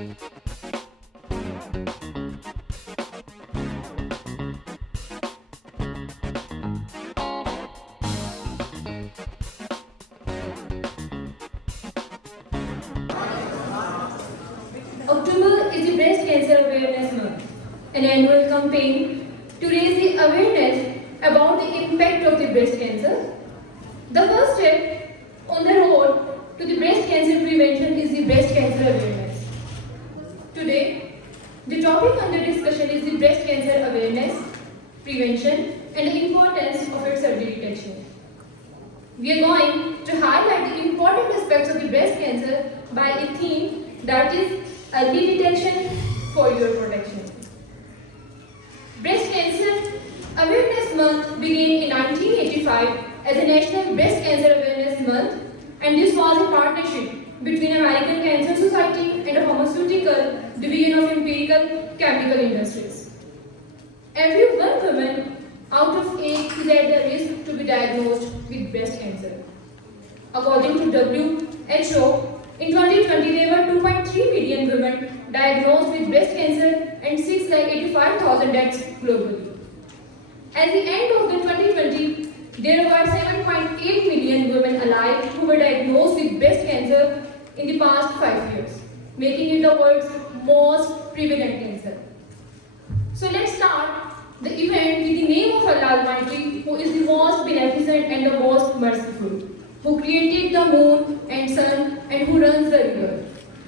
October is the Breast Cancer Awareness Month, an annual campaign to raise the awareness about the impact of the breast cancer. The first step on the road to the breast cancer prevention is the breast cancer awareness. Today, the topic under discussion is the breast cancer awareness, prevention, and the importance of its early detection. We are going to highlight the important aspects of the breast cancer by a theme that is early detection for your protection. Breast Cancer Awareness Month began in 1985 as a National Breast Cancer Awareness Month, and this was a partnership between American Cancer Society and a pharmaceutical division of Empirical Chemical Industries. Every one woman out of 8 is at the risk to be diagnosed with breast cancer. According to WHO, in 2020 there were 2.3 million women diagnosed with breast cancer and 685,000 deaths globally. At the end of the 2020, there were 7.8 million women alive who were diagnosed with breast cancer in the past 5 years, making it the world's most prevalent cancer. So let's start the event with the name of Allah Almighty, who is the most beneficent and the most merciful, who created the moon and sun and who runs the river.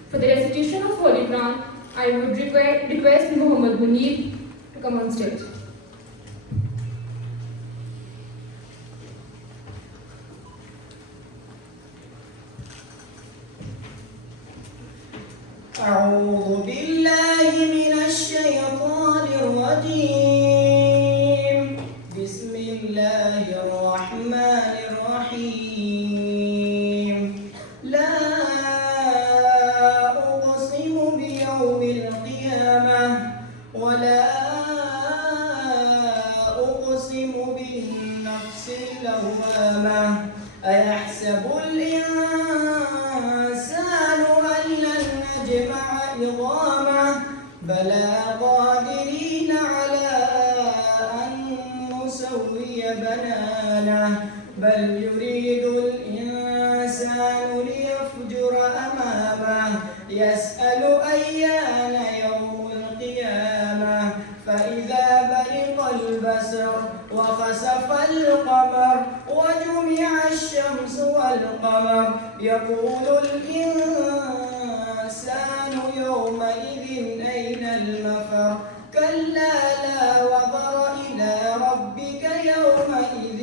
For the recitation of Holy Quran, I would request Muhammad Munir to come on stage. أعوذ بالله من الشيطان الرجيم بسم الله الرحمن الرحيم لا أقسم بيوم القيامة ولا أقسم بالنفس اللوامة أيحسب الإنسان أن لن نجمع عظامه بلى قادرين على أن نسوي بنانه بل يريد الإنسان ليفجر أمامه يسأل أيان يوم القيامة فإذا برق البصر وخسف القمر وجمع الشمس والقمر يقول الإنسان يومئذ أين المفر كلا لا وزر إلى ربك يومئذ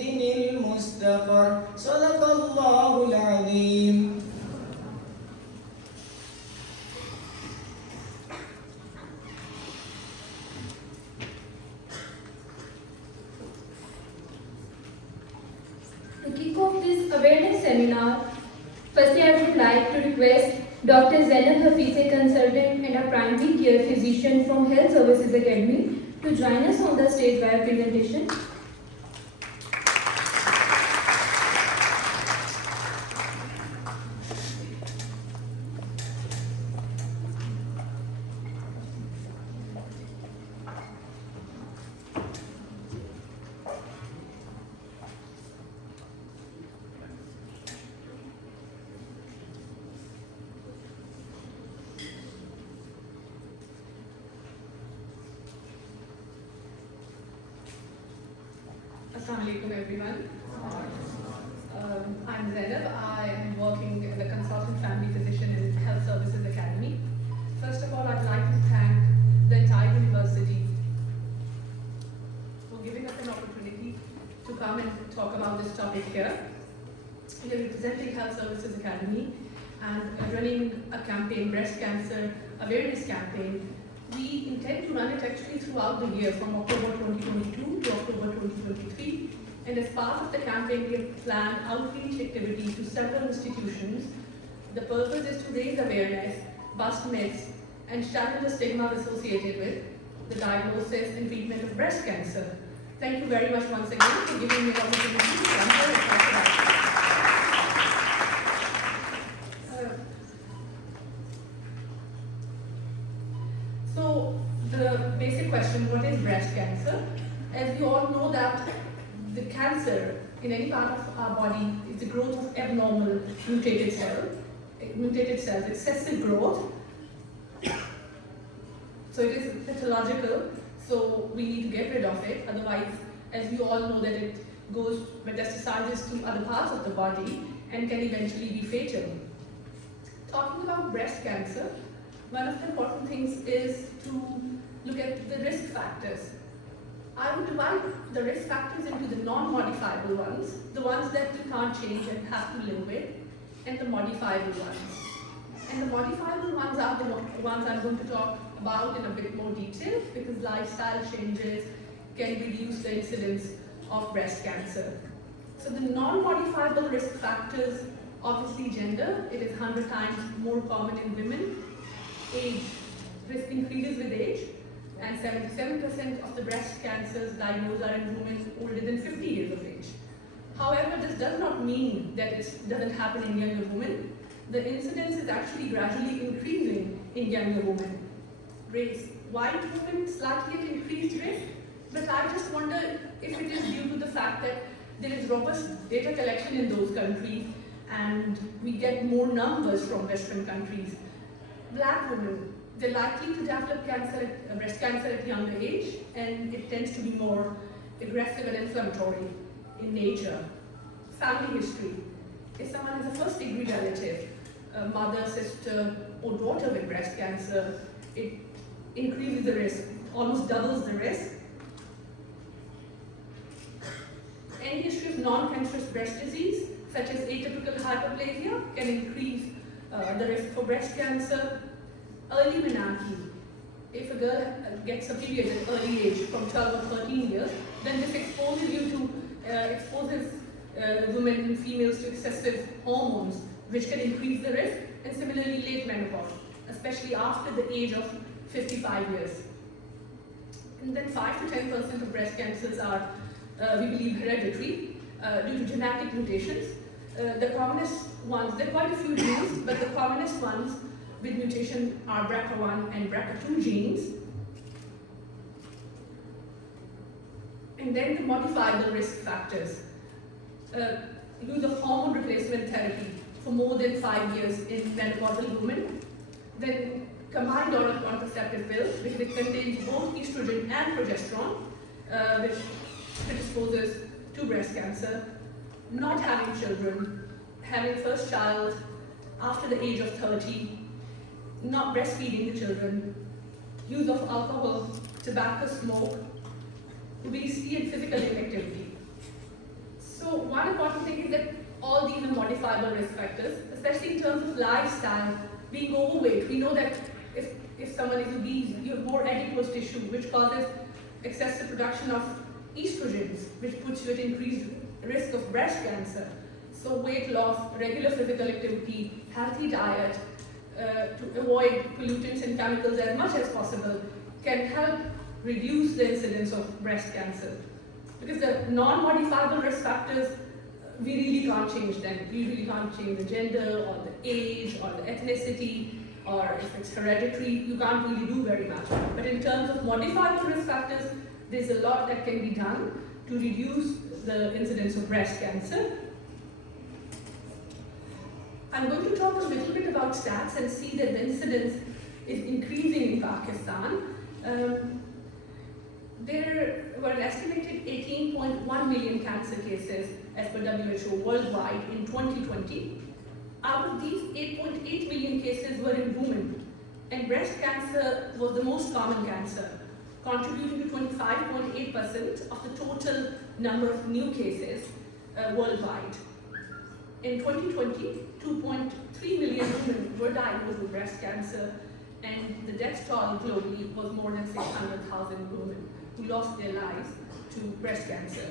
المستقر صدق الله العظيم. To kick off this awareness seminar, firstly I would like to request Dr. Zainab Hafize, consultant and a primary care physician from Health Services Academy, to join us on the stage via presentation. Assalamu alaikum everyone. I'm Zainab. I am working as a consultant family physician in Health Services Academy. First of all, I'd like to thank the entire university for giving us an opportunity to come and talk about this topic here. We are representing Health Services Academy and running a campaign, breast cancer awareness campaign. We intend to run it actually throughout the year from October 2022 to October 2023. And as part of the campaign, we have planned outreach activities to several institutions. The purpose is to raise awareness, bust myths, and challenge the stigma associated with the diagnosis and treatment of breast cancer. Thank you very much once again for giving me the opportunity to come here and talk about it. the basic question, what is breast cancer? As we all know that the cancer in any part of our body is the growth of abnormal mutated cells, excessive growth. So it is pathological, so we need to get rid of it. Otherwise, as we all know, that it goes metastasizes to other parts of the body and can eventually be fatal. Talking about breast cancer, one of the important things is to look at the risk factors. I would divide the risk factors into the non-modifiable ones, the ones that you can't change and have to live with, and the modifiable ones. And the modifiable ones are the ones I'm going to talk about in a bit more detail, because lifestyle changes can reduce the incidence of breast cancer. So the non-modifiable risk factors, obviously gender, it is 100 times more common in women. Age, risk increases with age, and 77% of the breast cancers diagnosed are in women older than 50 years of age. However, this does not mean that it doesn't happen in younger women. The incidence is actually gradually increasing in younger women. Race, white women slightly at increased risk, but I just wonder if it is due to the fact that there is robust data collection in those countries and we get more numbers from Western countries. Black women, they're likely to develop breast cancer at younger age, and it tends to be more aggressive and inflammatory in nature. Family history. If someone has a first-degree relative, a mother, sister, or daughter with breast cancer, it increases the risk, almost doubles the risk. Any history of non-cancerous breast disease, such as atypical hyperplasia, can increase the risk for breast cancer. Early menarche. If a girl gets a period at early age, from 12 or 13 years, then this exposes women and females to excessive hormones, which can increase the risk, and similarly late menopause, especially after the age of 55 years. And then 5 to 10% of breast cancers are, we believe, hereditary due to genetic mutations. The commonest ones, there are quite a few genes, but the commonest ones with mutation are BRCA1 and BRCA2 genes. And then the modifiable risk factors. Use of hormone replacement therapy for more than 5 years in menopausal women. Then combined oral contraceptive pills, because it contains both estrogen and progesterone, which predisposes to breast cancer. Not having children, having first child after the age of 30, not breastfeeding the children, use of alcohol, tobacco, smoke, obesity, and physical inactivity. So one important thing is that all these are modifiable risk factors, especially in terms of lifestyle. Being overweight, we know that if someone is obese, you have more adipose tissue, which causes excessive production of estrogens, which puts you at increased risk of breast cancer. So weight loss, regular physical activity, healthy diet, to avoid pollutants and chemicals as much as possible can help reduce the incidence of breast cancer. Because the non-modifiable risk factors, we really can't change them. We really can't change the gender or the age or the ethnicity, or if it's hereditary, you can't really do very much. But in terms of modifiable risk factors, there's a lot that can be done to reduce the incidence of breast cancer. I'm going to talk a little bit about stats and see that the incidence is increasing in Pakistan. There were an estimated 18.1 million cancer cases as per WHO worldwide in 2020. Out of these, 8.8 million cases were in women, and breast cancer was the most common cancer, contributing to 25.8% of the total number of new cases worldwide. In 2020, 2.3 million women were diagnosed with breast cancer, and the death toll globally was more than 600,000 women who lost their lives to breast cancer.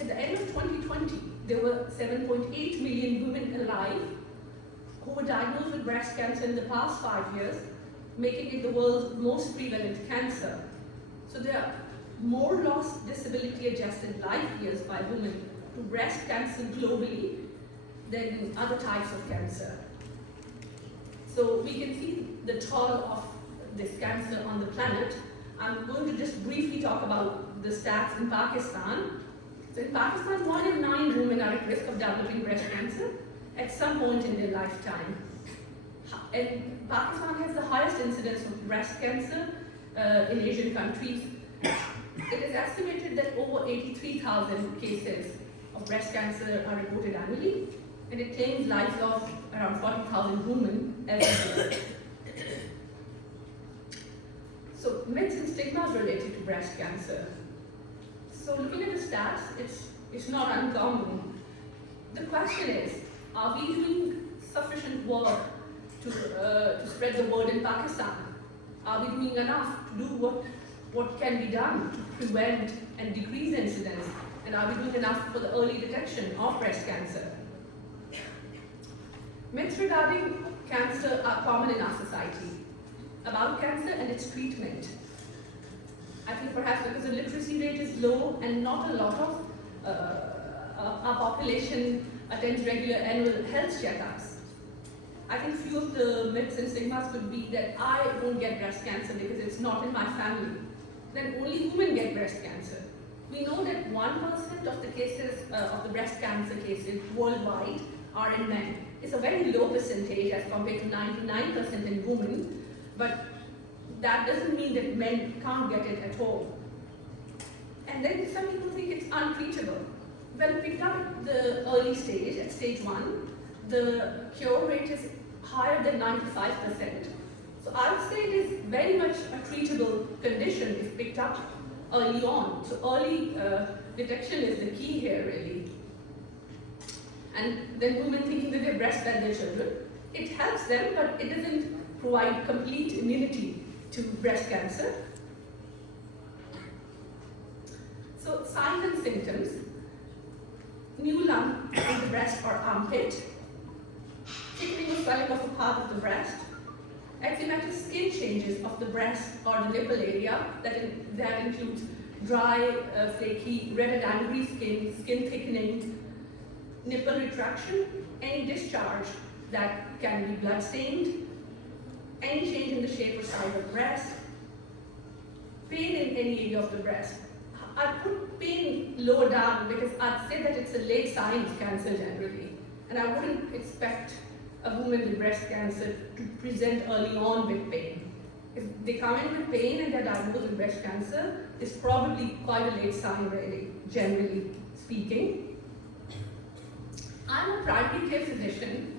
At the end of 2020, there were 7.8 million women alive who were diagnosed with breast cancer in the past 5 years, making it the world's most prevalent cancer. So there are more lost disability-adjusted life years by women to breast cancer globally than other types of cancer. So we can see the toll of this cancer on the planet. I'm going to just briefly talk about the stats in Pakistan. So in Pakistan, 1 in 9 women are at risk of developing breast cancer at some point in their lifetime. And Pakistan has the highest incidence of breast cancer in Asian countries. It is estimated that over 83,000 cases of breast cancer are reported annually, and it claims lives of around 40,000 women every year. So myths and stigmas related to breast cancer. So looking at the stats, it's not uncommon. The question is, are we doing sufficient work to spread the word in Pakistan? Are we doing enough to do what can be done to prevent and decrease incidence? And are we doing enough for the early detection of breast cancer? Myths regarding cancer are common in our society, about cancer and its treatment. I think perhaps because the literacy rate is low and not a lot of our population attends regular annual health checkups. I think few of the myths and stigmas could be that I won't get breast cancer because it's not in my family. Then only women get breast cancer. We know that 1% of the cases, of the breast cancer cases worldwide are in men. It's a very low percentage as compared to 99% in women, but that doesn't mean that men can't get it at all. And then some people think it's untreatable. Well, picked up at the early stage, at stage 1, the cure rate is higher than 95%. So I would say it is very much a treatable condition if picked up early on. So early detection is the key here, really. And then women thinking that they breastfed their children, it helps them, but it doesn't provide complete immunity to breast cancer. So signs and symptoms: new lump in the breast or armpit, thickening or swelling of a part of the breast, eczematous skin changes of the breast or the nipple area, that includes dry, flaky, red and angry skin, skin thickening, nipple retraction, any discharge that can be blood-stained, any change in the shape or size of breast, pain in any area of the breast. I put pain lower down because I'd say that it's a late sign of cancer generally, and I wouldn't expect a woman with breast cancer to present early on with pain. If they come in with pain and they're diagnosed with breast cancer, it's probably quite a late sign really, generally speaking. I'm a primary care physician,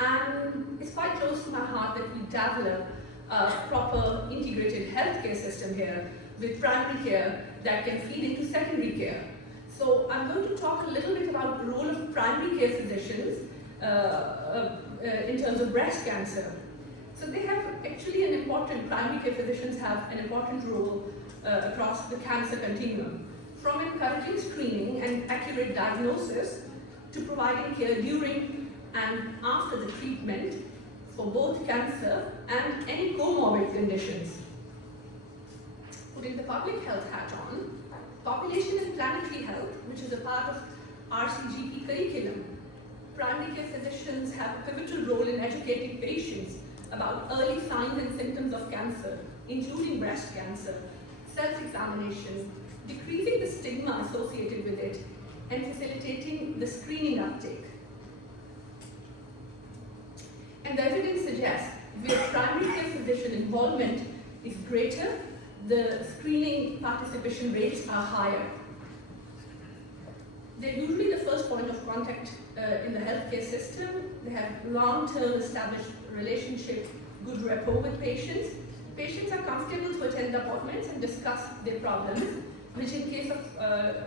and it's quite close to my heart that we develop a proper integrated healthcare system here with primary care that can feed into secondary care. So I'm going to talk a little bit about the role of primary care physicians in terms of breast cancer. So they have actually an important, primary care physicians have an important role across the cancer continuum, from encouraging screening and accurate diagnosis to providing care during and after the treatment for both cancer and any comorbid conditions. Putting the public health hat on, population and planetary health, which is a part of RCGP curriculum. Primary care physicians have a pivotal role in educating patients about early signs and symptoms of cancer, including breast cancer, self-examination, decreasing the stigma associated with it, and facilitating the screening uptake. And the evidence suggests where primary care physician involvement is greater, the screening participation rates are higher. They're usually the first point of contact in the healthcare system. They have long-term established relationship, good rapport with patients. Patients are comfortable to attend appointments and discuss their problems, which in case of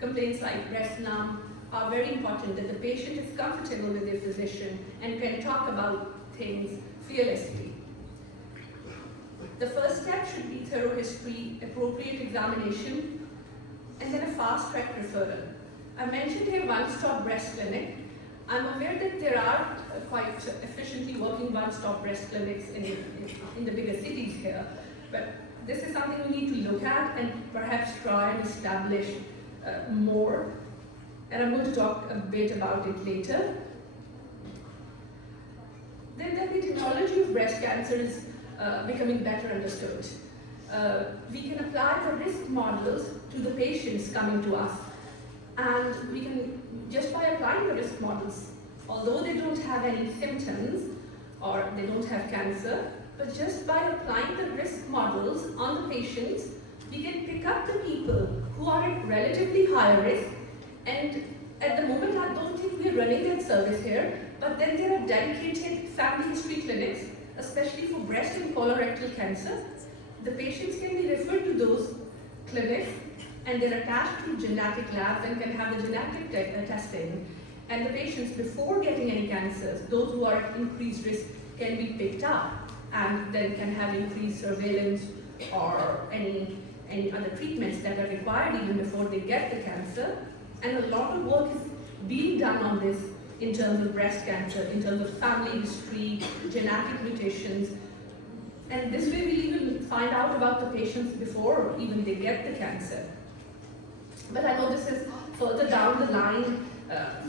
complaints like breast lump are very important, that the patient is comfortable with their physician and can talk about things fearlessly. The first step should be thorough history, appropriate examination, and then a fast-track referral. I mentioned here one-stop breast clinic. I'm aware that there are quite efficiently working one-stop breast clinics in the bigger cities here, but this is something we need to look at and perhaps try and establish more. And I'm going to talk a bit about it later. Then the epidemiology of breast cancer is becoming better understood. We can apply the risk models to the patients coming to us. And we can, just by applying the risk models, although they don't have any symptoms or they don't have cancer, but just by applying the risk models on the patients, we can pick up the people who are at relatively higher risk. And at the moment, I don't think we are running that service here, but then there are dedicated family history clinics, especially for breast and colorectal cancer. The patients can be referred to those clinics, and they're attached to genetic labs and can have the genetic testing. And the patients, before getting any cancers, those who are at increased risk, can be picked up and then can have increased surveillance or any other treatments that are required even before they get the cancer. And a lot of work is being done on this in terms of breast cancer, in terms of family history, genetic mutations. And this way we'll even find out about the patients before even they get the cancer. But I know this is further down the line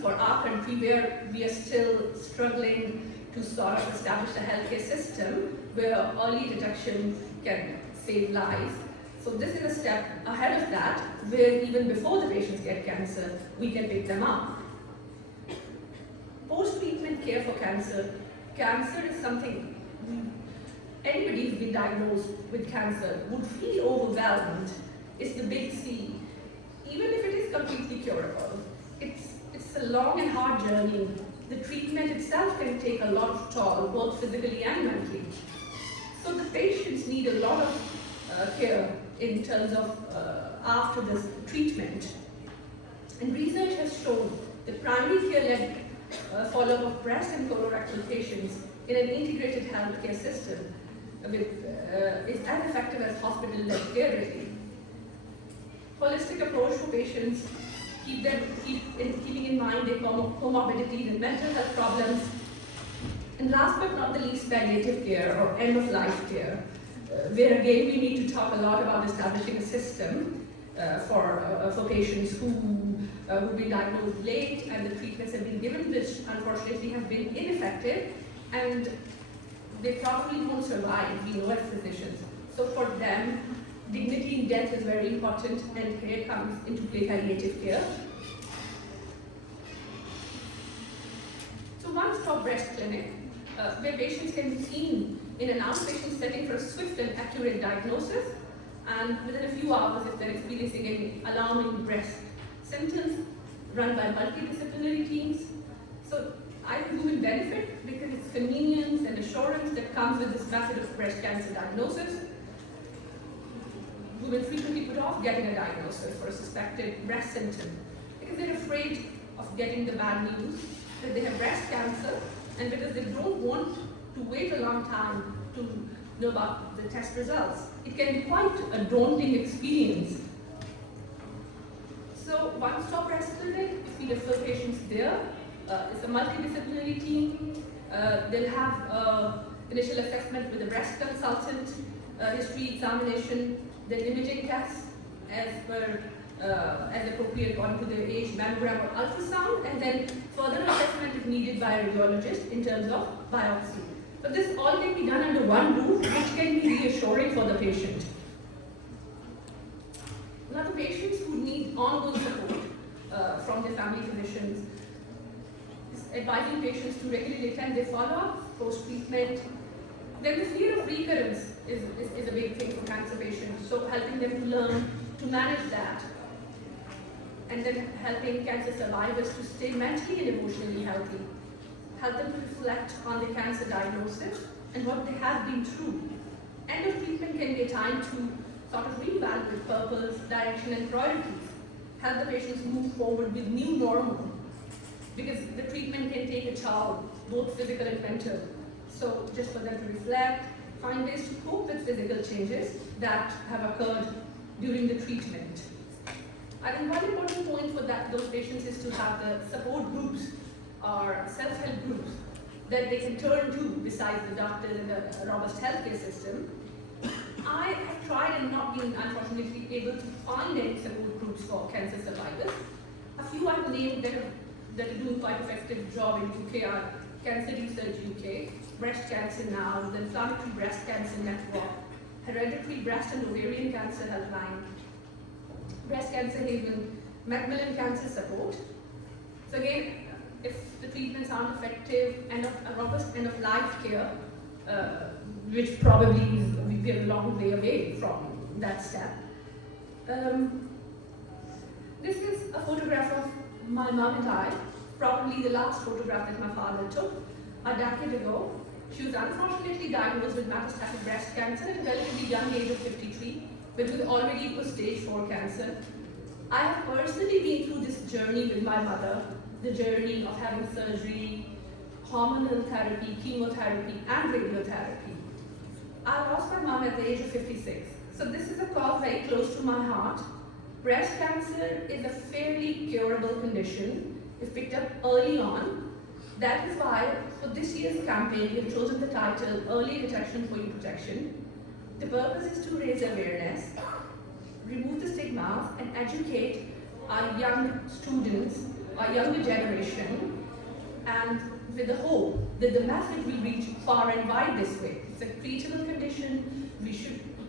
for our country, where we are still struggling to sort of establish a healthcare system where early detection can save lives. So this is a step ahead of that, where even before the patients get cancer, we can pick them up. Post-treatment care for cancer. Cancer is something anybody who's been diagnosed with cancer would feel overwhelmed. It's the big C. Even if it is completely curable, it's a long and hard journey. The treatment itself can take a lot of toll, both physically and mentally. So the patients need a lot of care in terms of after this treatment. And research has shown that primary care-led follow-up of breast and colorectal patients in an integrated healthcare system is as effective as hospital-led care really. Holistic approach for patients, keeping in mind their comorbidities and mental health problems. And last but not the least, palliative care or end-of-life care, where again we need to talk a lot about establishing a system for patients who've been diagnosed late and the treatments have been given which unfortunately have been ineffective and they probably won't survive, we know as physicians. So for them, dignity in death is very important, and here comes into play palliative care. So one-stop breast clinic, where patients can be seen in an outpatient setting for a swift and accurate diagnosis, and within a few hours if they're experiencing any alarming breast symptoms, run by multidisciplinary teams. So I think we will benefit because it's convenience and assurance that comes with this method of breast cancer diagnosis. Women frequently put off getting a diagnosis for a suspected breast symptom because they're afraid of getting the bad news that they have breast cancer, and because they don't want to wait a long time to know about the test results. It can be quite a daunting experience. So one-stop breast clinic, if we refer patients there, it's a multidisciplinary team. They'll have initial assessment with a breast consultant, history examination, then imaging tests as appropriate according to their age, mammogram or ultrasound, and then further assessment if needed by a radiologist in terms of biopsy. But this all can be done under one roof, which can be reassuring for the patient. Now the patients who need ongoing support from their family physicians, advising patients to regularly attend their follow-up, post-treatment. Then the fear of recurrence is a big thing for cancer patients, so helping them to learn to manage that. And then helping cancer survivors to stay mentally and emotionally healthy. Help them to reflect on the cancer diagnosis and what they have been through. End of treatment can be a time to sort of reevaluate purpose, direction and priorities. Help the patients move forward with new normal, because the treatment can take a toll, both physical and mental. So just for them to reflect, find ways to cope with physical changes that have occurred during the treatment. I think one important point for those patients is to have the support groups or self-help groups that they can turn to besides the doctors and the robust healthcare system. I have tried and not been unfortunately able to find any support groups for cancer survivors. A few I've named that are doing quite effective job in UK are Cancer Research UK, Breast Cancer Now, the Inflammatory Breast Cancer Network, Hereditary Breast and Ovarian Cancer Helpline, Breast Cancer Haven, Macmillan Cancer Support. So again, if the treatments aren't effective, end of a robust end of life care, which probably is, we're a long way away from that step. This is a photograph of my mom and I, probably the last photograph that my father took a decade ago. She was unfortunately diagnosed with metastatic breast cancer at a relatively young age of 53, but with already was stage 4 cancer. I have personally been through this journey with my mother, the journey of having surgery, hormonal therapy, chemotherapy, and radiotherapy. I lost my mom at the age of 56. So this is a cause very close to my heart. Breast cancer is a fairly curable condition if picked up early on. That is why for this year's campaign we have chosen the title Early Detection for Your Protection. The purpose is to raise awareness, remove the stigmas, and educate our young students, our younger generation, and with the hope that the message will reach far and wide this way. It's a treatable condition.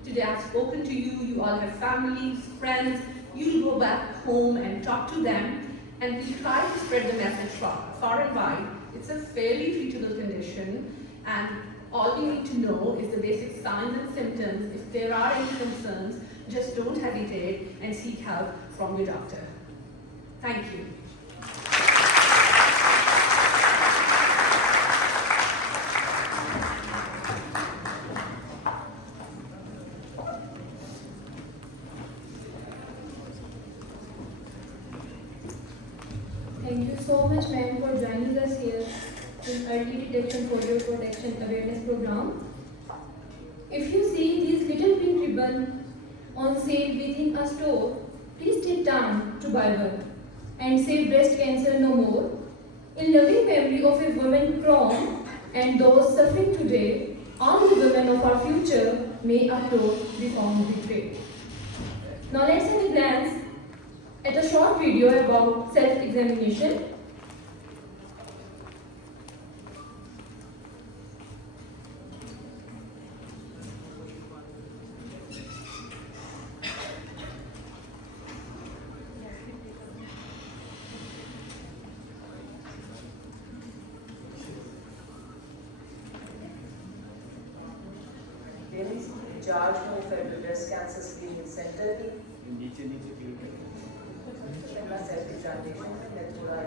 Today I've spoken to you, you all have families, friends, you'll go back home and talk to them, and we'll try to spread the message far and wide. It's a fairly treatable condition, and all we need to know is the basic signs and symptoms. If there are any concerns, just don't hesitate and seek help from your doctor. Thank you. Thank you so much, ma'am, for joining us here in Early Detection for Your Protection Awareness Program. If you see these little pink ribbon on sale within a store, please take time to buy one and say breast cancer no more. In loving memory of a woman Crom and those suffering today, all the women of our future may adore be found betrayed. Now let's have a glance at a short video about self-examination. Charge में federal breast cancer screening centre की नीचे click करें। पहला self examination में थोड़ा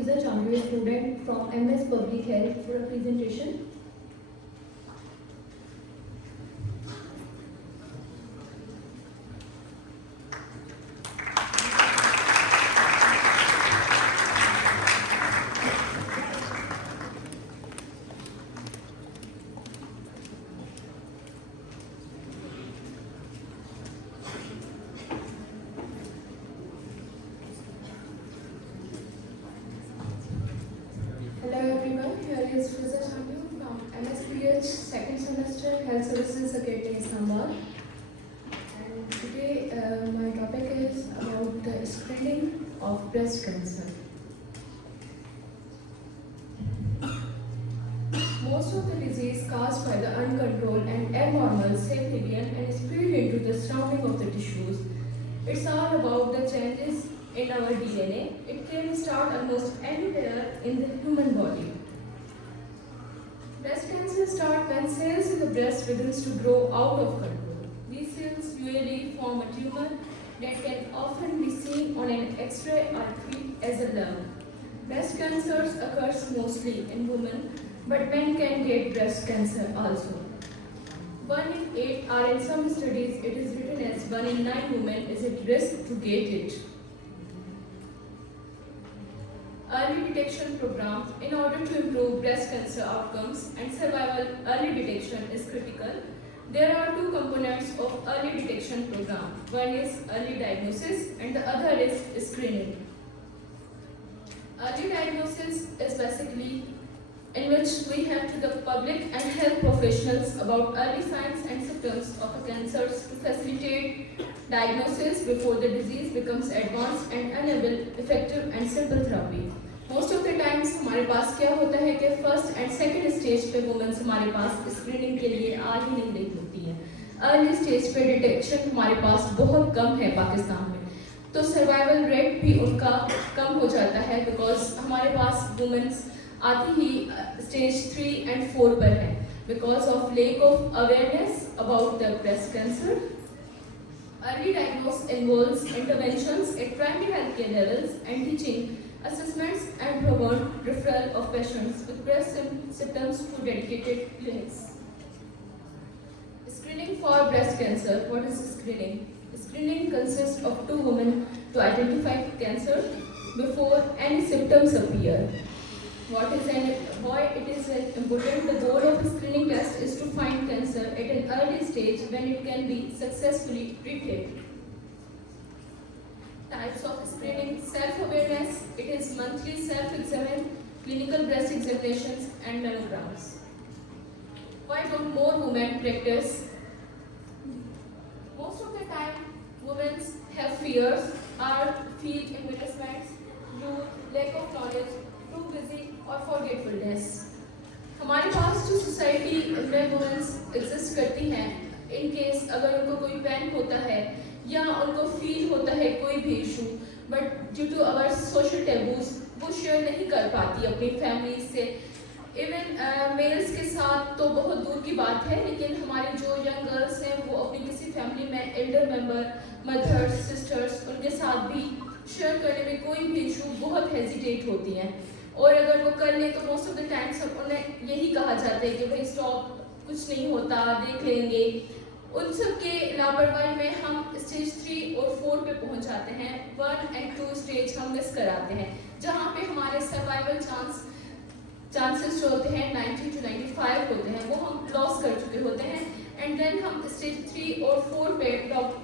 Servicea Chandu, a student from MS Public Health, for a presentation. Hello everyone, here is Servicea Chandu from MSPH second semester Health Services Academy, Islamabad. And today my topic is about the screening of breast cancer. Most of the disease caused by the uncontrolled and abnormal self-median and spread into the surrounding of the tissues. It's all about the changes in our DNA. It can start almost anywhere in the human body. Breast cancer starts when cells in the breast begins to grow out of control. These cells usually form a tumor that can often be seen on an X-ray or treated as a lump. Breast cancer occurs mostly in women, but men can get breast cancer also. 1 in 8 or in some studies it is written as 1 in 9 women is at risk to get it. Early detection program in order to improve breast cancer outcomes and survival. Early detection is critical. There are two components of early detection program. One is early diagnosis and the other is screening. Early diagnosis is basically in which we help to the public and health professionals about early signs and symptoms of a cancer to facilitate diagnosis before the disease becomes advanced and enable effective and simple therapy. Most of the times हमारे पास क्या होता है कि first and second stage पे women's हमारे पास screening के लिए आ ही नहीं रही होती हैं. अर्ली स्टेज पे डिटेक्शन हमारे पास बहुत कम है पाकिस्तान में, तो सर्वाइवल रेट भी उनका कम हो जाता है बिकॉज हमारे पास वुमेन्स आती ही स्टेज 3 and 4 पर है because of lake of awareness about the breast cancer. Early diagnosis involves interventions at primary healthcare levels and teaching assessments and promote referral of patients with breast symptoms to dedicated clinics. Screening for breast cancer. What is screening? Screening consists of 2 women to identify cancer before any symptoms appear. Why it is important? The goal of the screening test is to find cancer at an early stage when it can be successfully treated. Types of screening: self-awareness, it is monthly self-examine, clinical breast examinations and mammograms. Why don't more women practice? Most of the time, women have fears or feel embarrassment due lack of knowledge, too busy or forgetfulness. हमारे पास जो society में women's exist करती हैं, in case अगर उनको कोई pen होता है या उनको फील होता है कोई भी issue, but due to our social taboos वो शेयर नहीं कर पाती अपनी फैमिली से. इवन मेल्स के साथ तो बहुत दूर की बात है, लेकिन हमारे जो यंग गर्ल्स हैं वो अपनी किसी फैमिली में एल्डर मेंबर, मदर्स, सिस्टर्स, उनके साथ भी शेयर करने में कोई भी इशू बहुत हेजिटेट होती हैं. और अगर वो कर लें तो मोस्ट ऑफ द टाइम्स उन्हें यही कहा जाता है कि भाई स्टॉप, कुछ नहीं होता, देख लेंगे. उन सब के लापरवाही में हम स्टेज 3 और 4 पे पहुंच जाते हैं. 1 and 2 स्टेज हम मिस कराते हैं, जहाँ पे हमारे सर्वाइवल चांसेस जो होते हैं 90 to 95 होते हैं, वो हम लॉस कर चुके होते हैं. एंड देन हम स्टेज 3 और 4 पे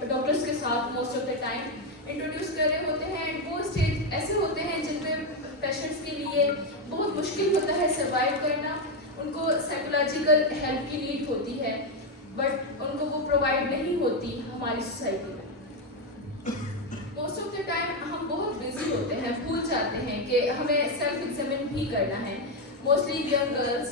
डॉक्टर्स के साथ most of the time introduce कर रहे होते हैं. एंड वो स्टेज ऐसे होते हैं जिनमें पेशेंट्स के लिए बहुत मुश्किल होता है सर्वाइव करना. उनको साइकोलॉजिकल हेल्प की नीड होती है, बट उनको वो प्रोवाइड नहीं होती हमारी सोसाइटी में. मोस्ट ऑफ द टाइम हम बहुत बिजी होते हैं, भूल जाते हैं कि हमें सेल्फ एग्जामिन भी करना है. मोस्टली यंग गर्ल्स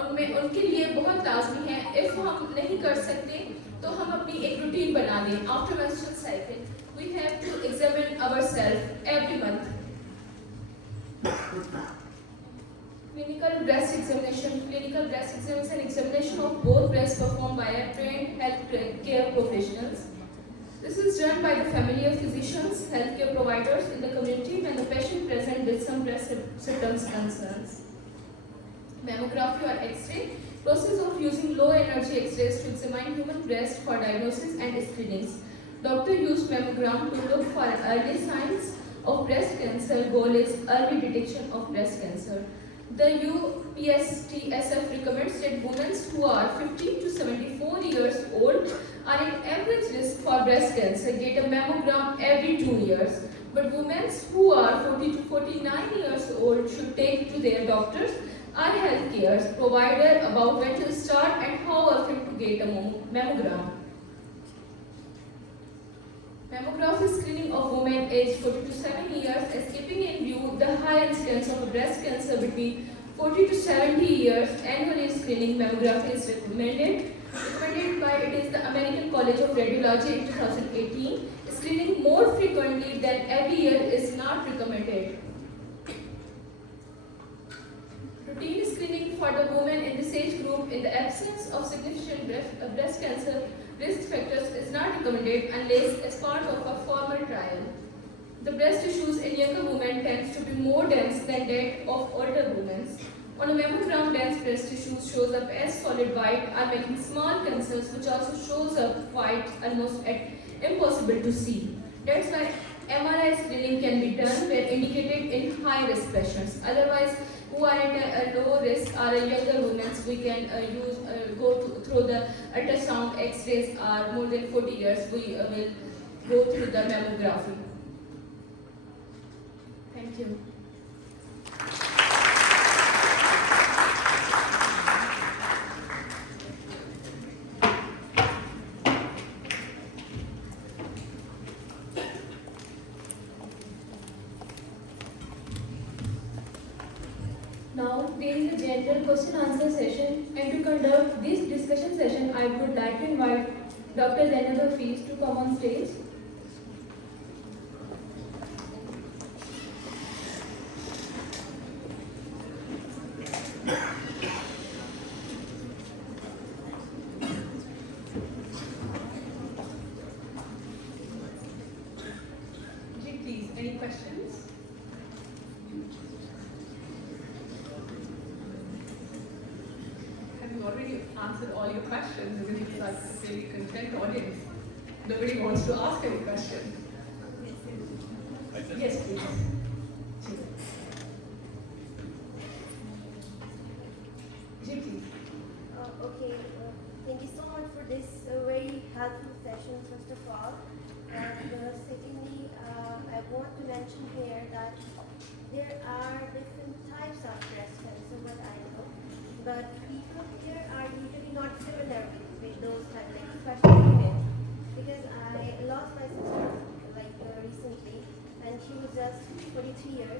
उनके लिए बहुत लाजमी है. इफ़ हम नहीं कर सकते तो हम अपनी एक रूटीन बना दें. After menstrual cycle we have to examine ourself every month. Clinical breast examination. Clinical breast examination, examination of both breasts performed by a trained health care professionals. This is is done by the family of physicians, healthcare providers in the community when the patient presents with some breast symptoms concerns. Mammography or X-ray, process of using low energy X-rays to examine human breast for diagnosis and screenings. Doctor used mammogram to look for early signs of breast cancer. Goal is early detection of breast cancer. The UPSTSF recommends that women who are 50 to 74 years old are at average risk for breast cancer get a mammogram every 2 years. But women who are 40 to 49 years old should take to their doctors or healthcare provider about when to start and how often to get a mammogram. Mammography screening of women aged 40 to 70 years is keeping in view the high incidence of breast cancer between 40 to 70 years. Annual screening mammography is recommended by it is the American College of Radiology in 2018. Screening more frequently than every year is not recommended. Routine screening for the women in this age group in the absence of significant breast cancer risk factors is not recommended unless as part of a formal trial. The breast tissues in younger women tends to be more dense than that of older women. On a mammogram, dense breast tissues shows up as solid white are making small cancers which also shows up white almost impossible to see. That's why MRI screening can be done where indicated in high risk patients. Otherwise, who are at a low risk are younger women, we can through the ultrasound, X-rays are more than 40 years, we will go through the mammography. Thank you. Now, there is a general question answer session, and to conduct this discussion session, I would like to invite Dr. Zainab Hafiz to come on stage. Please, any questions? Already answered all your questions, isn't it? It's like a very content audience. Nobody wants to ask any question. Yes, please. Please. Okay, thank you so much for this very helpful session, first of all. And secondly, I want to mention here that there are different types of breast cancer, what I know. But people here are usually not familiar with those types, like especially women, because I lost my sister recently, and she was just 43 years,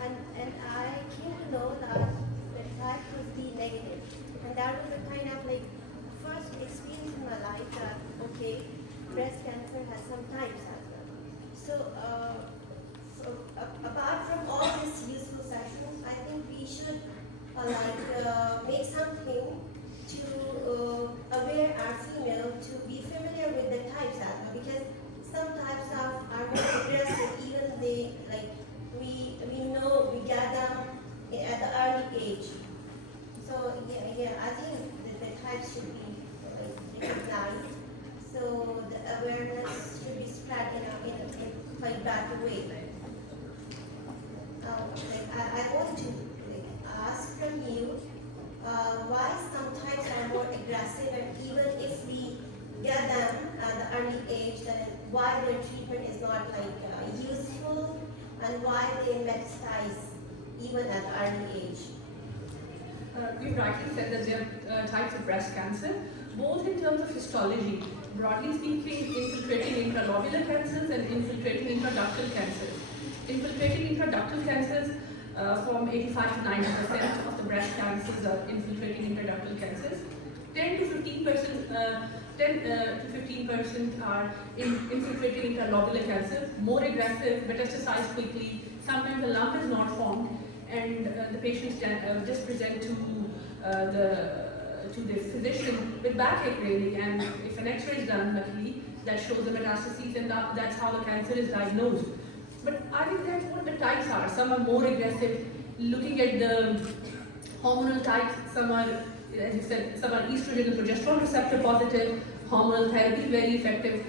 and I came to know that the type was B negative, and that was a kind of first experience in my life that okay, breast cancer has some types as well. So, apart from all these useful sessions, I think we should make something to aware our female to be familiar with the types as well, because some types are more aggressive, even we know we get them at the early age. So yeah, I think that the types should be recognized. So the awareness should be spread in a quite better way. I want to ask from you why some types are more aggressive, and even if we get them at the early age, then why their treatment is not useful, and why they metastasize even at the early age. You rightly said that there are types of breast cancer, both in terms of histology, broadly speaking, infiltrating intralobular cancers and infiltrating intraductal cancers. Infiltrating intraductal cancers form 85 to 90% of the breast cancers are infiltrating intraductal cancers. 10 to 15% are infiltrating intralobular cancers, more aggressive, metastasize quickly. Sometimes the lump is not formed, and the patients just present to the physician with backache really, and if an X-ray is done, luckily, that shows the metastases, and that's how the cancer is diagnosed. But I think that's what the types are. Some are more aggressive, looking at the hormonal types. Some are, as you said, some are estrogen and progesterone receptor positive. Hormonal therapy very effective.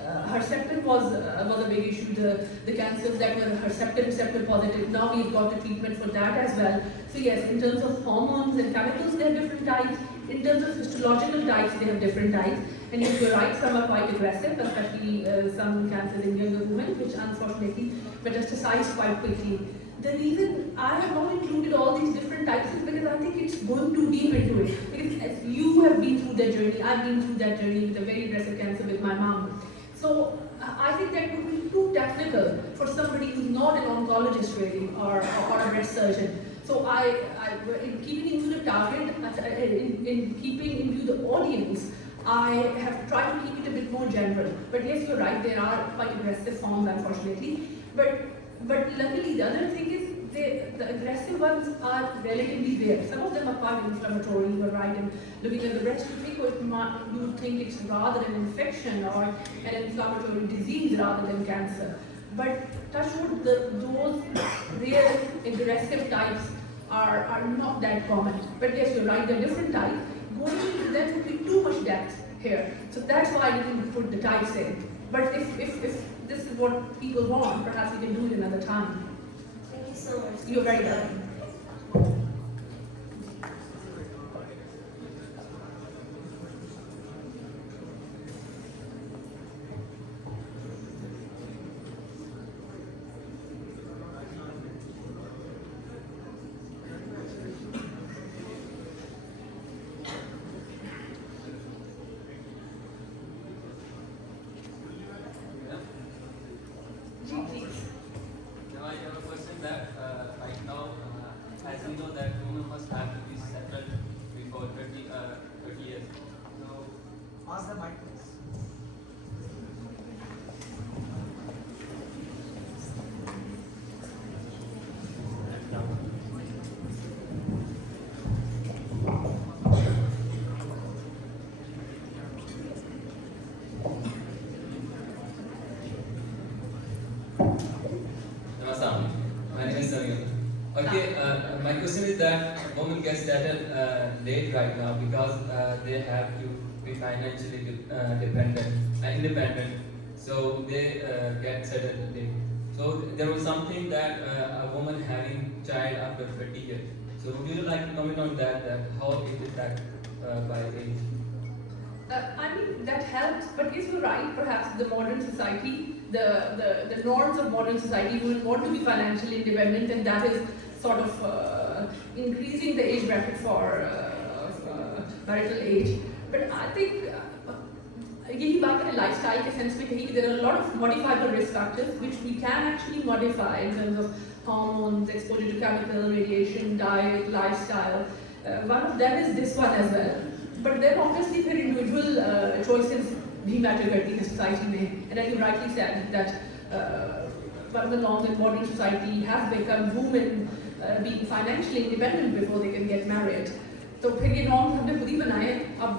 Herceptin was a big issue. The cancers that were Herceptin receptor positive. Now we've got the treatment for that as well. So yes, in terms of hormones and chemicals, they have different types. In terms of histological types, they have different types. And if you're right, some are quite aggressive, especially some cancers in younger women, which unfortunately metastasize quite quickly. The reason I have not included all these different types is because I think it's going too deep into it. Because as you have been through that journey, I've been through that journey with a very aggressive cancer with my mom. So I think that would be too technical for somebody who's not an oncologist really, or a breast surgeon. So in keeping into the target, in keeping into the audience, I have tried to keep it a bit more general. But yes, you're right, there are quite aggressive forms, unfortunately. But luckily, the other thing is the aggressive ones are relatively rare. Some of them are quite inflammatory, you're right, and looking at the breast, you think it's rather an infection or an inflammatory disease rather than cancer. But touch wood, those rare aggressive types are not that common. But yes, you're right, there are different types. Going into that would be too much depth here. So that's why I didn't put the types in. But if this is what people want, perhaps we can do it another time. Thank you so much. You're very welcome. Now I have a question that right now, as we know that women must have to be settled before 30 years. So, Pass the mic, please. my name is Samir. Okay, my question is that women get settled late right now because they have to be financially independent. So they get settled late. So there was something that a woman having child after 30 years. So would you like to comment on that how it affects by age? I mean, that helps, but yes, you're right, perhaps the modern society, the norms of modern society will want to be financially independent, and that is sort of increasing the age bracket for marital age. But I think यही बात है lifestyle के sense में कही कि there are a lot of modifiable risk factors which we can actually modify in terms of hormones, exposure to chemical, radiation, diet, lifestyle. One of them is this one as well. But then obviously फिर individual choices भी matter करती हैं society में. And as you rightly said that one of the norms in modern society has become women being financially independent before they can get married. तो फिर ये norms हमने खुद ही बनाए. अब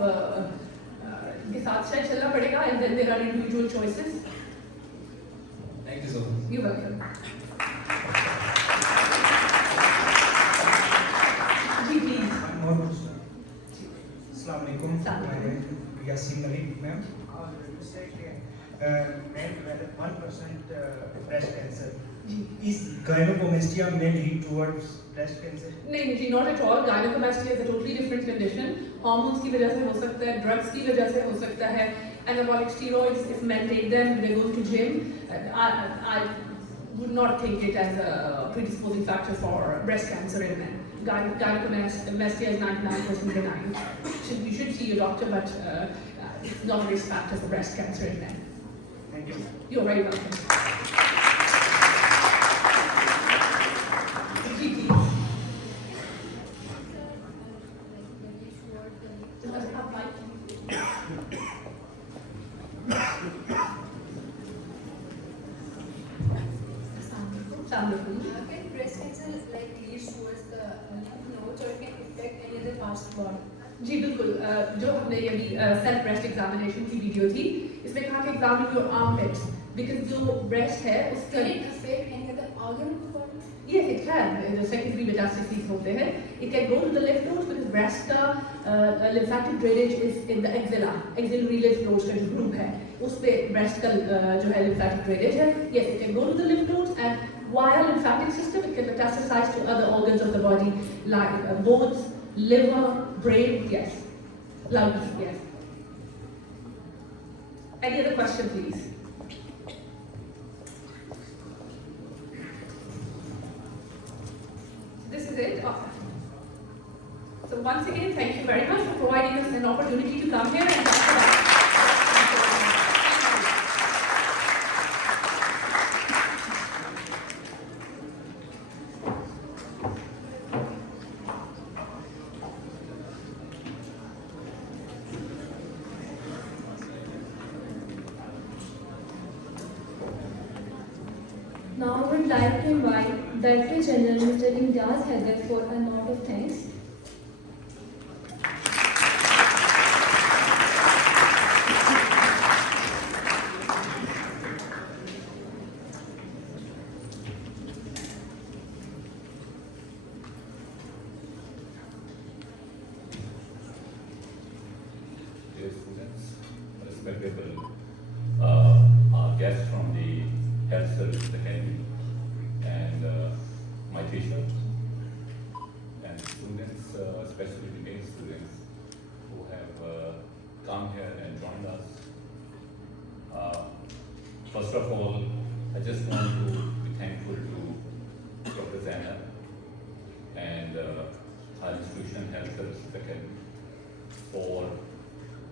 के साथ शायद चलना पड़ेगा, and then there are individual choices. Thank you so much. You're welcome. Ji please. One more question. Assalamualaikum. Assalamualaikum. My name is Yasin Malik, ma'am. You said men develop 1% breast cancer. Is gynecomastia may lead towards breast cancer? नहीं जी, not at all. Gynecomastia is a totally different condition. Hormones की वजह से हो सकता है, drugs की वजह से हो सकता है, anabolic steroids, if men take them, they go to gym. I would not think it as a predisposing factor for breast cancer in men. Gynecomastia is 99% benign. You should see your doctor, but it's not a risk factor for breast cancer in men. Thank you. You're very welcome. Can breast cancer leads towards the lymph nodes or can affect any other parts of the body? जी बिल्कुल, जो हमने ये अभी self breast examination की video थी, इसमें कहा कि examine your armpits because जो breast है उसका Can it affect any other organ of the body? Yes, it can. The secondary metastases होते हैं. It can go to the lymph nodes because breast का lymphatic drainage is in the axilla. Axillary lymph nodes का जो group है, उस पे breast का जो है lymphatic drainage है. Yes, it can go to the lymph nodes and via lymphatic system it can metastasize to other organs of the body like bones, liver, brain. Yes, lungs. Yes. Any other question, please? This is it. So once again, thank you very much for providing us an opportunity to come here and talk about. Now I would like to invite Director General Mr. Imtiaz Haider for a note of thanks. Dear students, respectable our guests from the Health Service Academy, and my teachers and students, especially the male students who have come here and joined us. First of all, I just want to be thankful to Dr. Zainab and our institution, Health Service Academy, for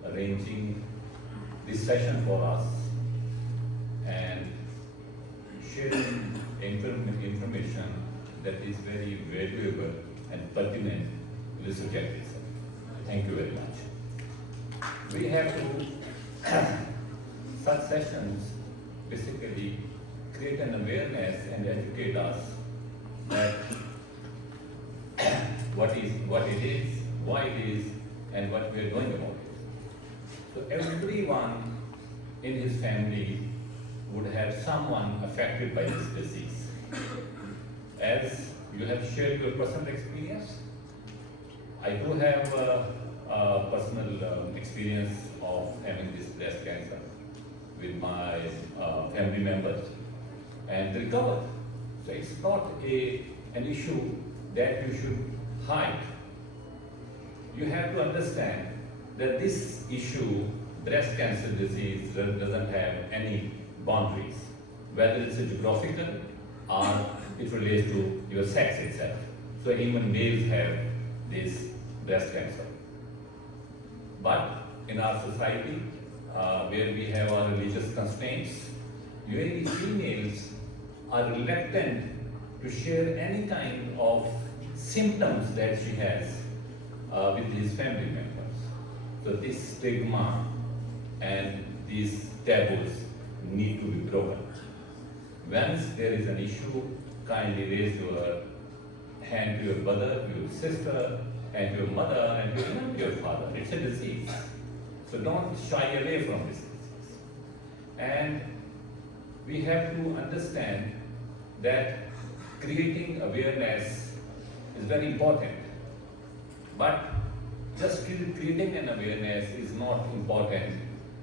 arranging this session for us and sharing information that is very valuable and pertinent to the subject itself. Thank you very much. We have to, such sessions basically create an awareness and educate us that what it is, why it is, and what we are doing about it. So everyone in his family would have someone affected by this disease. As you have shared your personal experience, I do have a personal experience of having this breast cancer with my family members and recovered. So it's not an issue that you should hide. You have to understand that this issue, breast cancer disease, doesn't have any boundaries, whether it's a geographical or it relates to your sex itself. So even males have this breast cancer. But in our society, where we have our religious constraints, UAE females are reluctant to share any kind of symptoms that she has with his family members. So this stigma and these taboos need to be broken. Once there is an issue, kindly raise your hand to your brother, to your sister, and to your mother, and to your father. It's a disease. So don't shy away from this disease. And we have to understand that creating awareness is very important. But just creating an awareness is not important.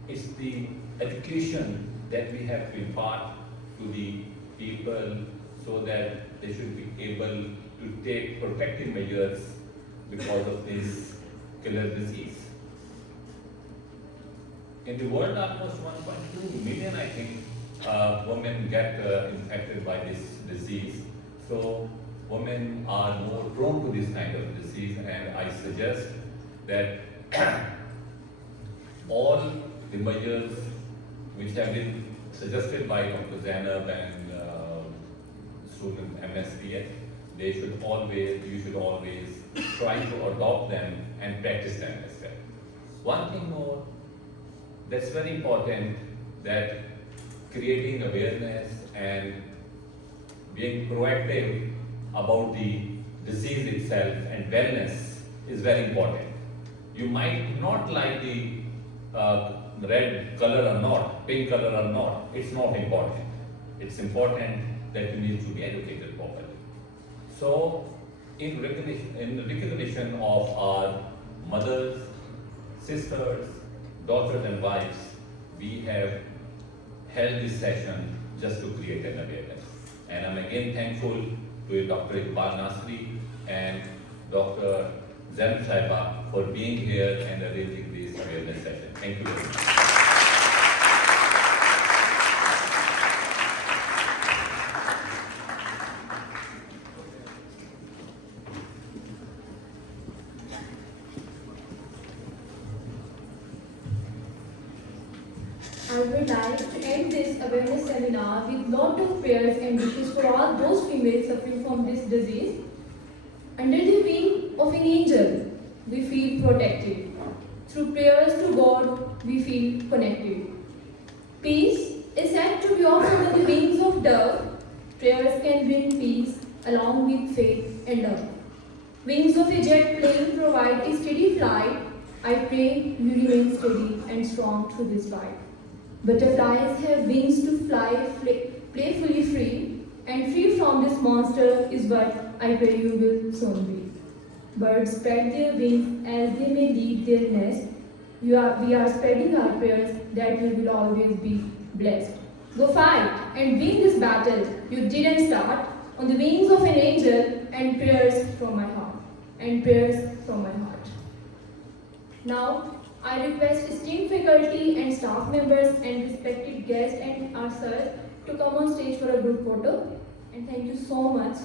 It's the education that we have to impart to the people so that they should be able to take protective measures because of this killer disease. In the world, almost 1.2 million, I think, women get infected by this disease. So women are more prone to this kind of disease, and I suggest that all the measures which have been suggested by Dr. Zainab and student MSPF, you should always try to adopt them and practice them as well. One thing more that's very important, that creating awareness and being proactive about the disease itself and wellness is very important. You might not like the red color or not, pink color or not, it's not important. It's important that you need to be educated properly. So, in recognition of our mothers, sisters, daughters and wives, we have held this session just to create an awareness. And I'm again thankful to Dr. Iqbal Nasri and Dr. Servicea for being here and arranging this awareness session. Thank you very much. I would like to end this awareness seminar with lot of prayers and wishes for all those females suffering from this disease. Under the wing of an angel, we feel protected. Through prayers to God, we feel connected. Peace is said to be offered under the wings of dove. Prayers can bring peace along with faith and love. Wings of a jet plane provide a steady flight. I pray you remain steady and strong through this fight. Butterflies have wings to fly playfully free, and free from this monster is what I pray you will soon be. Birds spread their wings as they may leave their nest. We are spreading our prayers that you will always be blessed. Go fight and win this battle you didn't start on the wings of an angel, and prayers from my heart. And prayers from my heart. Now, I request esteemed faculty and staff members and respected guests and our sirs to come on stage for a group photo. And thank you so much.